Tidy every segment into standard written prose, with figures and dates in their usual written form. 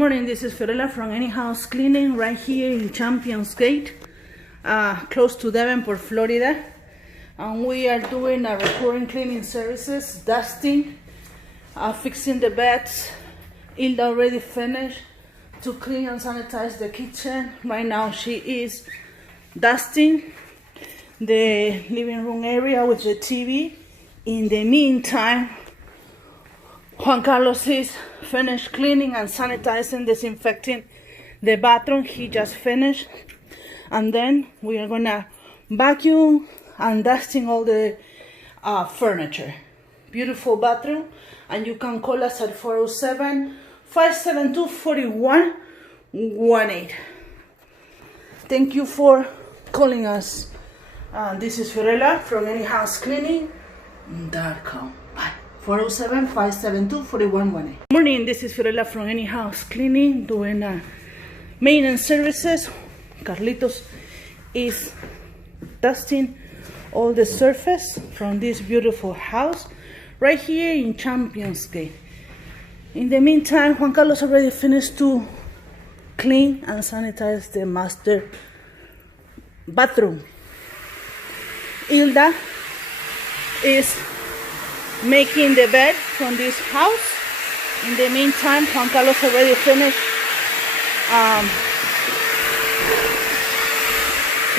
Morning, this is Fiorella from Any House Cleaning right here in Champions Gate, close to Davenport, Florida. And we are doing a recurring cleaning services, dusting, fixing the beds. Hilda already finished to clean and sanitize the kitchen. Right now she is dusting the living room area with the TV. In the meantime, Juan Carlos is finished cleaning and sanitizing, disinfecting the bathroom. He just finished. And then we are gonna vacuum and dusting all the furniture. Beautiful bathroom. And you can call us at 407-572-4118. Thank you for calling us. This is Fiorella from anyhousecleaning.com. Bye. 407-572-4118. Morning, this is Fiorella from Any House Cleaning, doing maintenance services. Carlitos is dusting all the surface from this beautiful house right here in Champions Gate. In the meantime, Juan Carlos already finished to clean and sanitize the master bathroom. Hilda is making the bed from this house. In the meantime, Juan Carlos already finished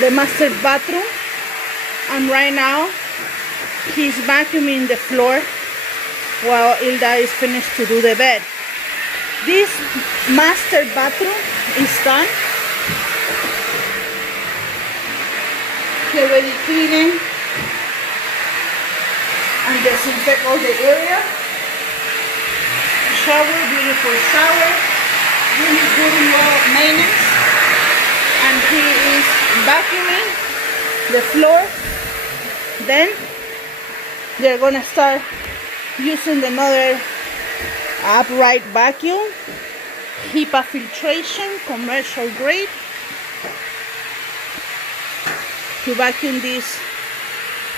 the master bathroom, and right now he's vacuuming the floor while Hilda is finished to do the bed. This master bathroom is done. He already cleaning and disinfect all the area. Shower, beautiful shower, really good maintenance. And he is vacuuming the floor. Then they're gonna start using another upright vacuum, HEPA filtration, commercial grade, to vacuum this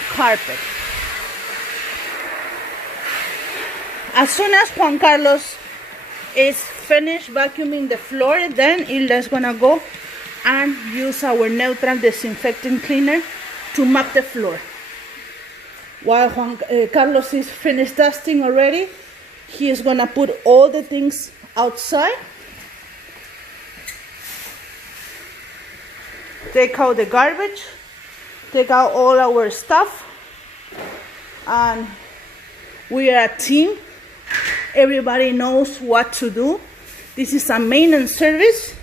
carpet. As soon as Juan Carlos is finished vacuuming the floor, then Hilda is gonna go and use our neutral disinfecting cleaner to mop the floor. While Carlos is finished dusting already, he is gonna put all the things outside. Take out the garbage, take out all our stuff, and we are a team. Everybody knows what to do. This is a maintenance service.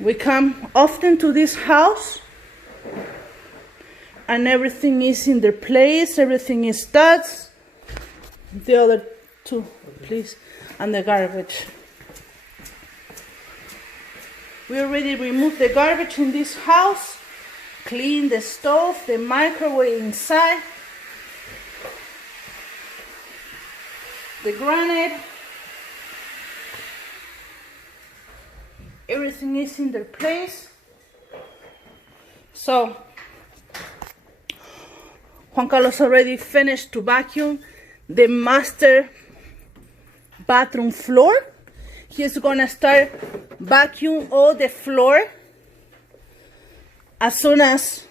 We come often to this house and everything is in their place, everything is dust. The other two, please, and the garbage. We already removed the garbage in this house, cleaned the stove, the microwave inside, the granite. Everything is in their place. So Juan Carlos already finished to vacuum the master bathroom floor. He's gonna start vacuum all the floor. As soon as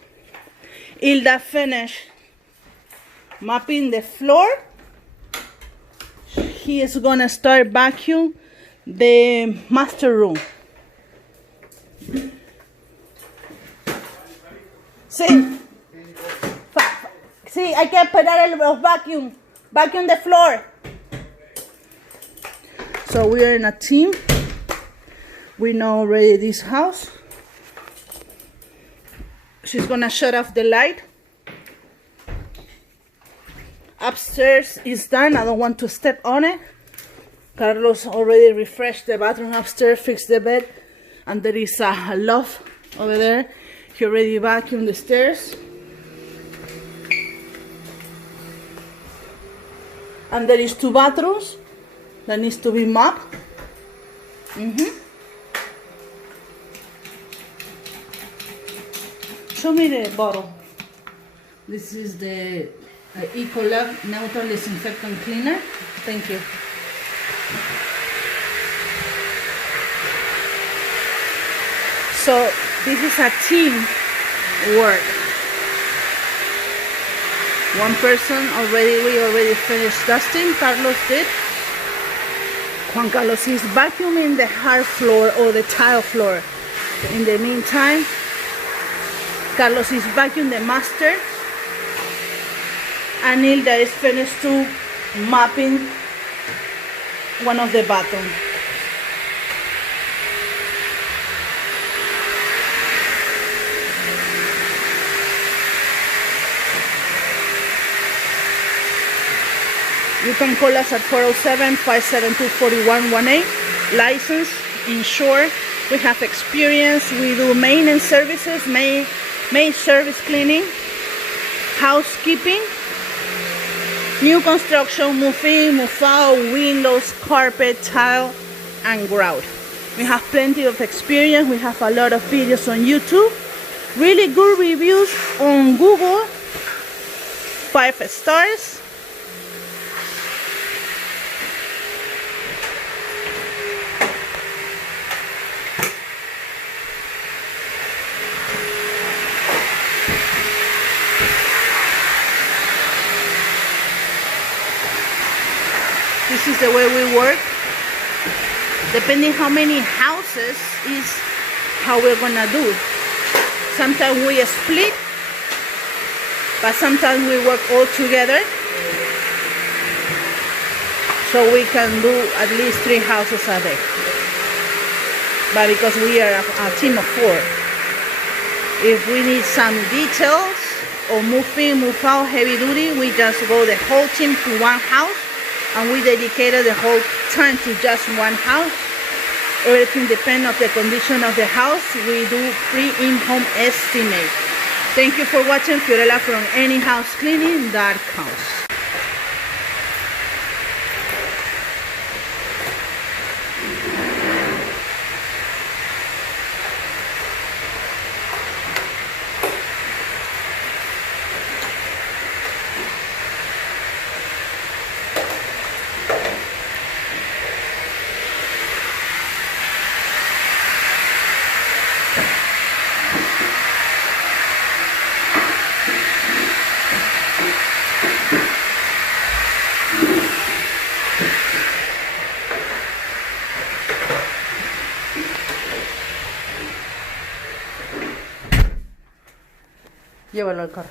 Hilda finished mopping the floor, he is gonna start vacuum the master room. Sí, sí, hay que esperar los vacuum the floor. So we are in a team. We know already this house. She's gonna shut off the light. Upstairs is done. I don't want to step on it. Carlos already refreshed the bathroom upstairs, fixed the bed, and there is a loft over there. He already vacuumed the stairs. And there is 2 bathrooms that needs to be mopped. Show me the bottle. This is the Ecolab Neutral Disinfectant Cleaner. Thank you. So this is a team work. One person we already finished dusting. Carlos did. Juan Carlos is vacuuming the hard floor or the tile floor. In the meantime, Carlos is vacuuming the master, and Nilda is finished to mopping one of the bathrooms. You can call us at 407-572-4118. License, insured. We have experience. We do maintenance services, maid service cleaning, housekeeping, new construction, move in, move out, windows, carpet, tile, and grout. We have plenty of experience. We have a lot of videos on YouTube. Really good reviews on Google. 5 stars. This is the way we work. Depending how many houses is how we're gonna do. Sometimes we split, but sometimes we work all together. So we can do at least 3 houses a day. But because we are a team of 4. If we need some details or move in, move out, heavy duty, we just go the whole team to one house. And we dedicated the whole time to just one house. Everything depends on the condition of the house. We do free in-home estimate. Thank you for watching. Fiorella from anyhousecleaning.com. Llévalo al carro.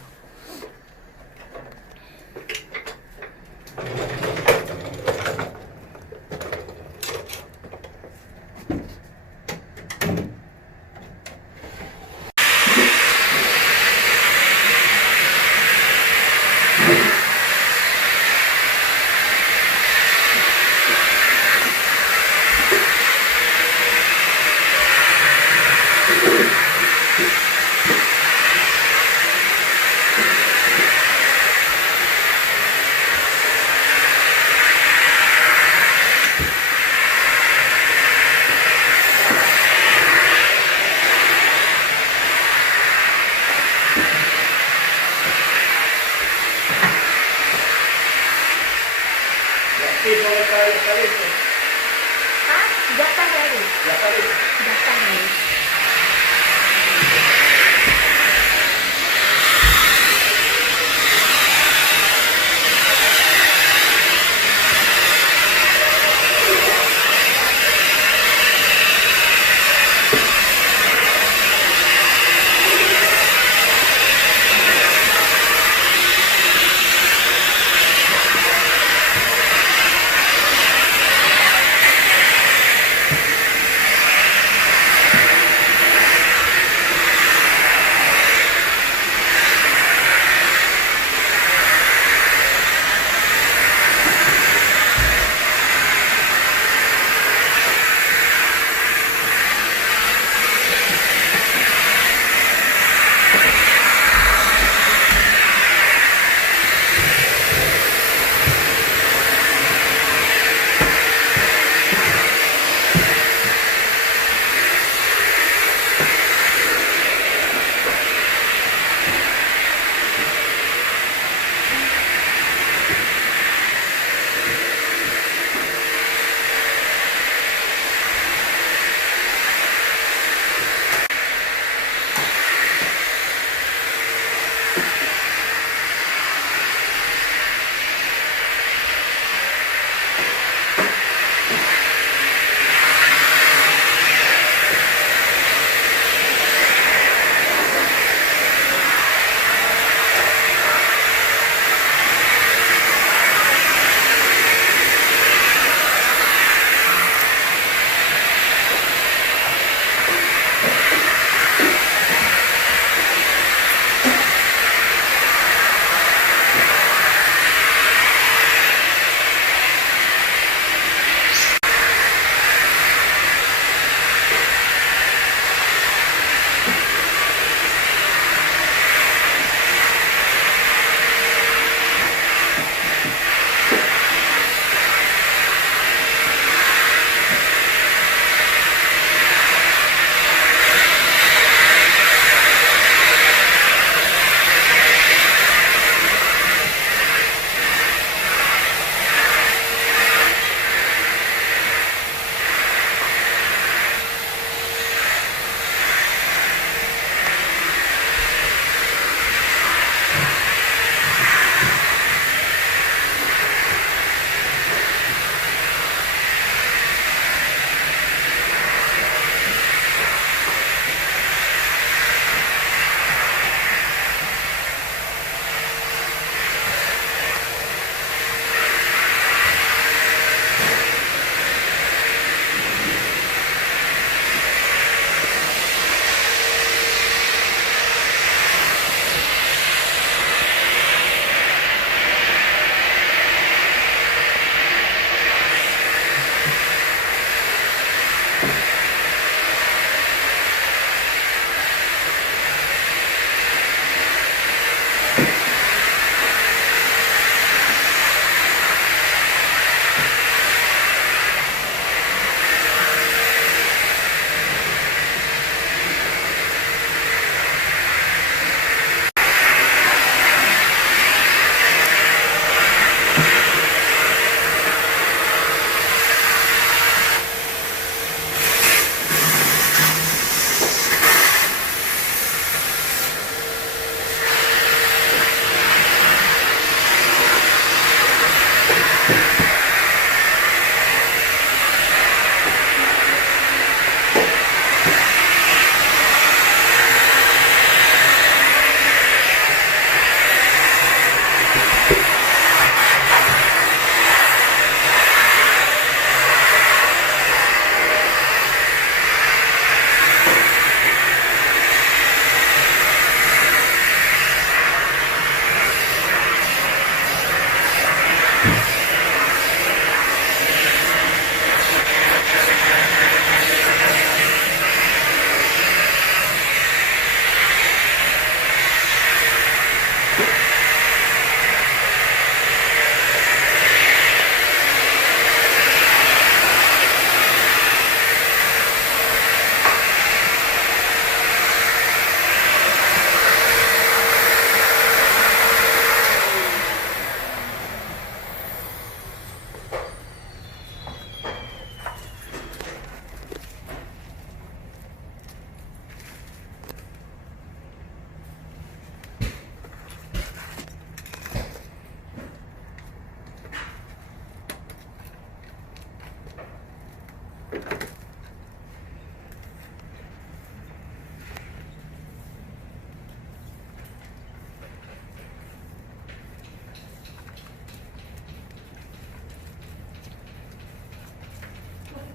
¿Está listo? Ah, ya está ready. ¿Ya está listo? Ya está ready.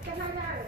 ¿Qué más llaves?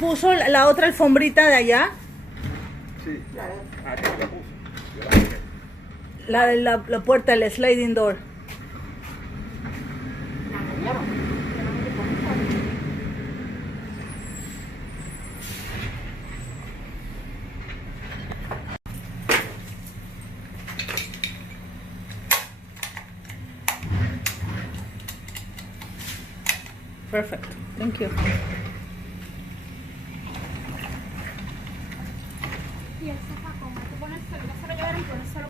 ¿Puso la otra alfombrita de allá? Sí. La de- Aquí la puse. Yo la pegué. La de la puerta, el sliding door. la cambiaron. Perfect. Thank you. Y el sofá, como hay que ponérselo, ya se lo llevaron, ponérselo